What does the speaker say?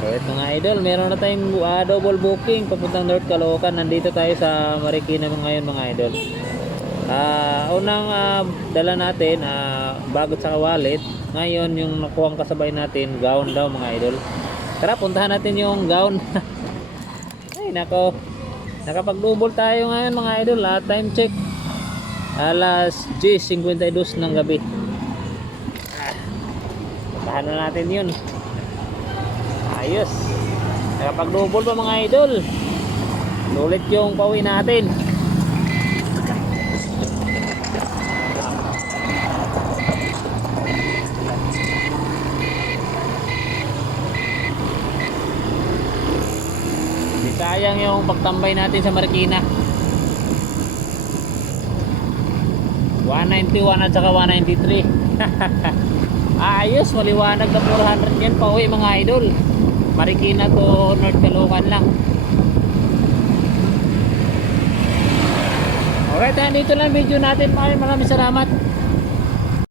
Alright mga idol, meron na tayong double booking papuntang North Caloocan. Nandito tayo sa Marikina ngayon mga idol. Unang dala natin bagot sa wallet. Ngayon yung nakuhang kasabay natin, gown daw mga idol. Tara, puntahan natin yung gown. Ay nako, nakapag-double tayo ngayon mga idol. Time check, alas 10:52 ng gabi. Puntahan na natin yun. Ayos, nakapag-double pa mga idol. Ulit yung pauwi natin. Di sayang yung pagtambay natin sa Marikina. 191 at saka 193. Ayos, maliwanag na 400 yan pauwi mga idol. Marikina to North Caloocan lang. Alright, dito lang video natin. Maraming salamat.